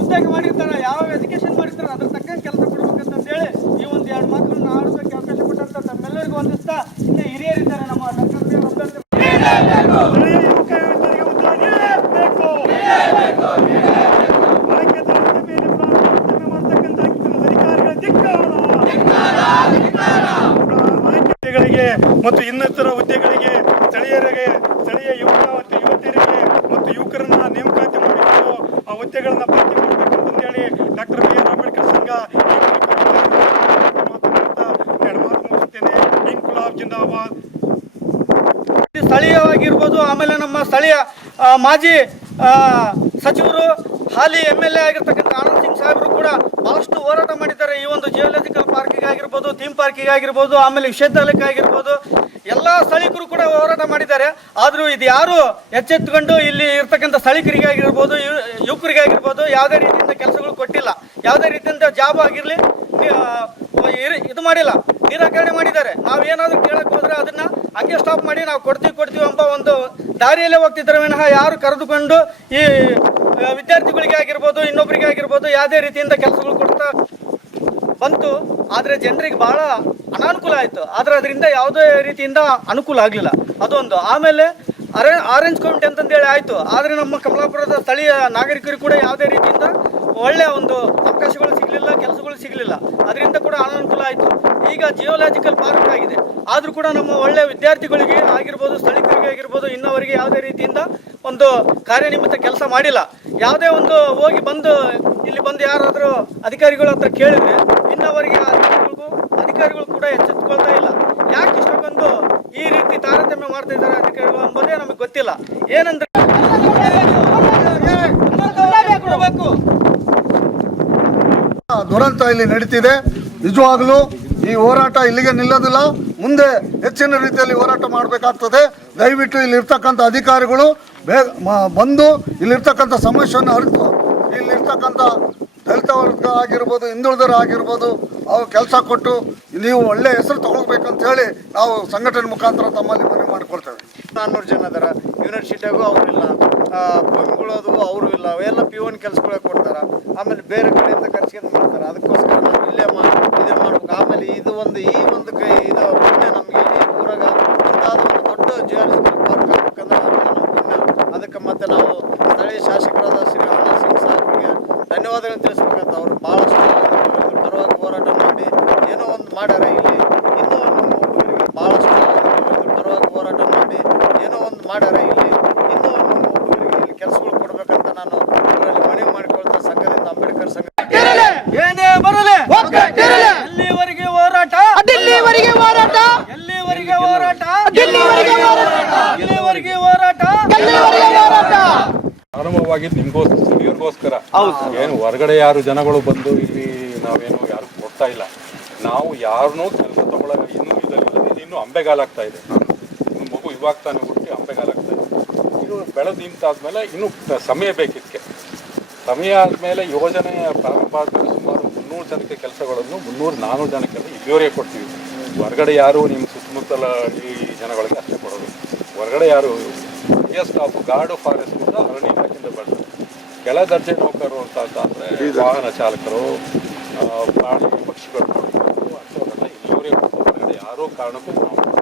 ಉದ್ಯೋಗ ಮಾಡಿರ್ತಾರೆ, ಯಾವ ಎಜುಕೇಶನ್ ಮಾಡಿರ್ತಾರೆ, ಅದ್ರ ತಕ್ಕಂಗೆ ಕೆಲಸ ಕೊಡ್ಬೇಕಂತ ಹೇಳಿ ಈ ಒಂದು ಎರಡು ಮಾತುಗಳನ್ನ ಆಡೋದಕ್ಕೆ ಅವಕಾಶ ಕೊಟ್ಟಂತ ತಮ್ಮೆಲ್ಲರಿಗೂ ಒಂದಿಸ್ತಾ ಇನ್ನು ಹಿರಿಯರಿದ್ದಾರೆ ನಮ್ಮ ಡಾಕ್ಟರ್ ಬಿ ಆರ್ ಅಂಬೇಡ್ಕರ್ ಸ್ಥಳೀಯ ಯುವಕ ಯುವತಿಯರಿಗೆ ಉದ್ಯೋಗ ನೀಡಲೇಬೇಕು. ಭಾಗ್ಯ ದಾನದ ಮೇಲೆ ಪ್ರಾರಂಭ ಮಾಡ್ತಕ್ಕಂಥ ಅಧಿಕಾರಿಗಳ ಧಿಕ್ಕಾರ. ಹುದ್ದೆಗಳಿಗೆ ಮತ್ತು ಇನ್ನಿತರ ಹುದ್ದೆಗಳಿಗೆ ಸ್ಥಳೀಯರಿಗೆ, ಸ್ಥಳೀಯ ಯುವಕ ಮತ್ತು ಯುವತಿಯರಿಗೆ ಮತ್ತು ಯುವಕರನ್ನ ನೇಮಕಾತಿ ಮಾಡಿಕೊಂಡು ಆ ಹುದ್ದೆಗಳನ್ನ ಭರ್ತಿ ಮಾಡಬೇಕು ಹೇಳಿ ಡಾಕ್ಟರ್ ಬಿ ಆರ್ ಅಂಬೇಡ್ಕರ್ ಸಂಘ ಇನ್ಕುಲಾಬ್ ಜಿಂದಾಬಾದ್. ಸ್ಥಳೀಯವಾಗಿರ್ಬೋದು, ಆಮೇಲೆ ನಮ್ಮ ಸ್ಥಳೀಯ ಮಾಜಿ ಸಚಿವರು, ಹಾಲಿ ಎಂ ಎಲ್ ಎ ಆಗಿರ್ತಕ್ಕಂಥ ಆನಂದ್ ಸಿಂಗ್ ಸಾಹೇಬರು ಕೂಡ ಬಹಳಷ್ಟು ಹೋರಾಟ ಮಾಡಿದ್ದಾರೆ ಈ ಒಂದು ಜಿಯೋಲಜಿಕಲ್ ಪಾರ್ಕಿಗೆ ಆಗಿರ್ಬೋದು ಥೀಮ್ ಪಾರ್ಕಿಗೆ ಆಗಿರ್ಬೋದು ಆಮೇಲೆ ಆಗಿರ್ಬೋದು ಎಲ್ಲ ಸ್ಥಳೀಕರು ಕೂಡ ಹೋರಾಟ ಮಾಡಿದ್ದಾರೆ. ಆದರೂ ಇದು ಯಾರು ಎಚ್ಚೆತ್ತುಕೊಂಡು ಇಲ್ಲಿ ಇರ್ತಕ್ಕಂಥ ಸ್ಥಳೀಕರಿಗೆ ಆಗಿರ್ಬೋದು ಯುವಕರಿಗೆ ಆಗಿರ್ಬೋದು ಯಾವುದೇ ರೀತಿಯಿಂದ ಕೆಲಸಗಳು ಕೊಟ್ಟಿಲ್ಲ. ಯಾವುದೇ ರೀತಿಯಿಂದ ಜಾಬ್ ಆಗಿರಲಿ ಇದು ಮಾಡಿಲ್ಲ. ನಿರಾಕರಣೆ ಮಾಡಿದ್ದಾರೆ. ನಾವು ಏನಾದರೂ ಕೇಳಕ್ಕೆ ಹೋದ್ರೆ ಅದನ್ನ ಹಂಗೆ ಸ್ಟಾಪ್ ಮಾಡಿ ನಾವು ಕೊಡ್ತೀವಿ ಕೊಡ್ತೀವಿ ಎಂಬ ಒಂದು ದಾರಿಯಲ್ಲೇ ಹೋಗ್ತಿದ್ದಾರೆ ವಿನಃ ಯಾರು ಕರೆದುಕೊಂಡು ಈ ವಿದ್ಯಾರ್ಥಿಗಳಿಗೆ ಆಗಿರ್ಬೋದು ಇನ್ನೊಬ್ಬರಿಗೆ ಆಗಿರ್ಬೋದು ಯಾವುದೇ ರೀತಿಯಿಂದ ಕೆಲಸಗಳು ಕೊಡ್ತಾ ಬಂತು ಆದರೆ ಜನರಿಗೆ ಬಹಳ ಅನಾನುಕೂಲ ಆಯಿತು. ಆದರೆ ಅದರಿಂದ ಯಾವುದೇ ರೀತಿಯಿಂದ ಅನುಕೂಲ ಆಗಲಿಲ್ಲ. ಅದೊಂದು. ಆಮೇಲೆ ಅರೆ ಆರೆಂಜ್ ಕೌಂಟಿ ಅಂತಂದೇಳಿ ಆಯಿತು. ಆದರೆ ನಮ್ಮ ಕಮಲಾಪುರದ ಸ್ಥಳೀಯ ನಾಗರಿಕರು ಕೂಡ ಯಾವುದೇ ರೀತಿಯಿಂದ ಒಳ್ಳೆಯ ಒಂದು ಅವಕಾಶಗಳು ಸಿಗಲಿಲ್ಲ, ಕೆಲಸಗಳು ಸಿಗಲಿಲ್ಲ. ಅದರಿಂದ ಕೂಡ ಅನಾನುಕೂಲ ಆಯಿತು. ಈಗ ಜಿಯೋಲಾಜಿಕಲ್ ಪಾರ್ಕ್ ಆಗಿದೆ. ಆದರೂ ಕೂಡ ನಮ್ಮ ಒಳ್ಳೆಯ ವಿದ್ಯಾರ್ಥಿಗಳಿಗೆ ಆಗಿರ್ಬೋದು, ಸ್ಥಳೀಕರಿಗೆ ಆಗಿರ್ಬೋದು ಇನ್ನವರಿಗೆ ಯಾವುದೇ ರೀತಿಯಿಂದ ಒಂದು ಕಾರ್ಯನಿಮಿತ್ತ ಕೆಲಸ ಮಾಡಿಲ್ಲ. ಯಾವುದೇ ಒಂದು ಹೋಗಿ ಬಂದು, ಇಲ್ಲಿ ಬಂದು ಯಾರಾದರೂ ಅಧಿಕಾರಿಗಳ ಹತ್ರ ಕೇಳಿದ್ರೆ ಅಧಿಕಾರಿಗಳು ಕೂಡ ಎಚ್ಚೆತ್ತುಕೊಳ್ತಾ ಇಲ್ಲ. ಯಾಕೆ ಇಷ್ಟೊಂದು ಈ ರೀತಿ ತಾರತಮ್ಯ ಮಾಡ್ತಾ ಇದ್ದಾರೆ ಅಧಿಕಾರಿಗಳು ಎಂಬುದೇ ನಮಗೆ ಗೊತ್ತಿಲ್ಲ. ಏನಂದ್ರೆ ದುರಂತ ಇಲ್ಲಿ ನಡೀತಿದೆ. ನಿಜವಾಗ್ಲೂ ಈ ಹೋರಾಟ ಇಲ್ಲಿಗೆ ನಿಲ್ಲೋದಿಲ್ಲ. ಮುಂದೆ ಹೆಚ್ಚಿನ ರೀತಿಯಲ್ಲಿ ಹೋರಾಟ ಮಾಡಬೇಕಾಗ್ತದೆ. ದಯವಿಟ್ಟು ಇಲ್ಲಿರ್ತಕ್ಕಂಥ ಅಧಿಕಾರಿಗಳು ಬೇಗ ಬಂದು ಇಲ್ಲಿರ್ತಕ್ಕಂಥ ಸಮಸ್ಯೆಯನ್ನು ಅರಿತು. ಇಲ್ಲಿರ್ತಕ್ಕಂಥ ದಲಿತ ವರ್ಗ ಆಗಿರ್ಬೋದು ಹಿಂದುಳಿದರ ಆಗಿರ್ಬೋದು ಅವ್ರು ಕೆಲಸ ಕೊಟ್ಟು ನೀವು ಒಳ್ಳೆ ಹೆಸರು ತಗೊಳ್ಬೇಕಂತ ಹೇಳಿ ನಾವು ಸಂಘಟನೆ ಮುಖಾಂತರ ತಮ್ಮಲ್ಲಿ ಮನವಿ ಮಾಡಿಕೊಳ್ತೇವೆ. ನಾನ್ನೂರು ಜನ ಅದರ ಯೂನಿವರ್ಸಿಟಿಯಾಗೂ ಅವರು ಇಲ್ಲ. ಭೂಮಿಗಳದು ಅವರು ಇಲ್ಲ. ಅವೆಲ್ಲ ಪಿ ಒನ್ ಕೆಲಸಗಳೇ ಕೊಡ್ತಾರ. ಆಮೇಲೆ ಬೇರೆ ಕಡೆಯಿಂದ ಖರ್ಚಿಗೆ ಮಾಡ್ತಾರೆ. ಅದಕ್ಕೋಸ್ಕರ ನಾವು ಇಲ್ಲೇ ಮಾಡಿ ಇದೇ ಮಾಡ್ಬೇಕು. ಆಮೇಲೆ ಇದು ಒಂದು ಈ ಒಂದು ಕೈ ಇದು ಪುಣ್ಯ ನಮಗೆ ಇಡೀ ಊರಾಗ ಇಂಥದ್ದು ಒಂದು ದೊಡ್ಡ ಜಿಯಾಲಜಿಕಲ್ ಪಾರ್ಕ್ ಆಗ್ಬೇಕಂದ್ರೆ ಅದು ನಮ್ಮ ಪುಣ್ಯ ಅದಕ್ಕೆ ಮತ್ತೆ ನಾವು ಸ್ಥಳೀಯ ಶಾಸಕರಾದ ಶ್ರೀ ಆನಂದ್ ಸಿಂಗ್ ಸಾಹೇಬರಿಗೆ ಧನ್ಯವಾದಗಳನ್ನು ತಿಳಿಸ್ಬೇಕಂತ ಅವರು ಭಾಳಷ್ಟು ಇದ್ರ ಪರವಾಗಿ ಹೋರಾಟ ಮಾಡಿ ಏನೋ ಒಂದು ಮಾಡ್ಯಾರ ಇಲ್ಲಿ ಇನ್ನೂ ನಮ್ಮ ಹುಡುಗರಿಗೆ ಭಾಳಷ್ಟು ಇದ್ರ ಪರವಾಗಿ ಹೋರಾಟ ಮಾಡಿ ಏನೋ ಒಂದು ಮಾಡ್ಯಾರ ಇಲ್ಲಿ ಇನ್ನೂ ನಮ್ಮ ಹುಡುಗರಿಗೆ ಇಲ್ಲಿ ಕೆಲಸಗಳು ಕೊಡ್ಬೇಕಂತ ನಾನು ಅವರಲ್ಲಿ ಮನವಿ ಮಾಡಿಕೊಳ್ತಾ ಸಂಘದಿಂದ ಅಂಬೇಡ್ಕರ್ ಸಂಘ ಏನೇ ಬರಲಿ ಎಲ್ಲಿವರೆಗೆ ಹೋರಾಟ ಡಿಲ್ಲಿವರೆಗೆ ಹೋರಾಟ ಎಲ್ಲಿವರೆಗೆ ಹೋರಾಟ ಆರಂಭವಾಗಿದ್ದು ನಿಮ್ಗೋಸ್ಕರ ಏನು ಹೊರಗಡೆ ಯಾರು ಜನಗಳು ಬಂದು ಇಲ್ಲಿ ನಾವೇನು ಯಾರು ಕೊಡ್ತಾ ಇಲ್ಲ. ನಾವು ಯಾರನ್ನೂ ಕೆಲಸ ತಗೊಳ್ಳೋ ಇನ್ನೂ ಇದರಲ್ಲಿ ಇನ್ನೂ ಅಂಬೆಗಾಲಾಗ್ತಾ ಇದೆ. ಇನ್ನು ಮಗು ಇವಾಗ ತಾನೇ ಹುಟ್ಟಿ ಅಂಬೆಗಾಲಾಗ್ತಾ ಇದೆ. ಇದು ಬೆಳೆದು ನಿಂತಾದ್ಮೇಲೆ ಇನ್ನೂ ಸಮಯ ಬೇಕಿದ್ಕೆ ಸಮಯ ಆದಮೇಲೆ ಯೋಜನೆ ಪ್ರಾರಂಭ ಆದಮೇಲೆ ಸುಮಾರು ಮುನ್ನೂರು ಜನಕ್ಕೆ ಕೆಲಸಗಳನ್ನು ಮುನ್ನೂರು ನಾನ್ನೂರು ಜನಕ್ಕೆಲ್ಲ ಇಲ್ಲಿವರೆಗೆ ಕೊಡ್ತೀವಿ. ಹೊರಗಡೆ ಯಾರು ನಿಮ್ಮ ಸುತ್ತಮುತ್ತಲ ಈ ಜನಗಳಿಗೆ ಅಷ್ಟೇ ಕೊಡೋದು ಹೊರಗಡೆ ಯಾರು ಹೈಯೆಸ್ಟ್ ಆಫ್ ಗಾರ್ಡ್ ಫಾರೆಸ್ಟ್ ಕೂಡ ಅರಣ್ಯ ಇಲಾಖೆಯಿಂದ ಬರ್ತಾರೆ. ಕೆಳ ದರ್ಜೆ ನೌಕರರು ಅಂತ ಅಂದರೆ ವಾಹನ ಚಾಲಕರು ಪ್ರಾಣಿ ಪಕ್ಷಿಗಳು ಅಂಥವರೆಲ್ಲ ಇಲ್ಲಿವರೆಗೆ ಹೊರಗಡೆ ಯಾರೋ ಕಾರಣಕ್ಕೂ ನಾವು